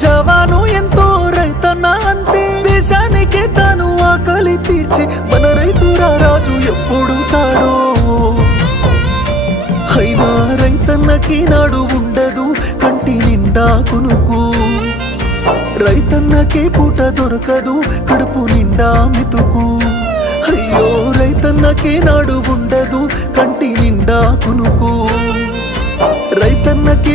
జవాను ఎంతో రైతన్న అంతే దేశానికే తాను ఆకలి తీర్చే మన రైతురా రాజు ఎప్పుడు తాడో అయినా రైతన్నకి నాడు ఉండదు కంటి నిండా కునుకు రైతన్నకే పూట దొరకదు కడుపు నిండా మితుకు అయ్యో రైతన్నకే నాడు ఉండదు కంటి నిండా కునుకు రైతన్నకే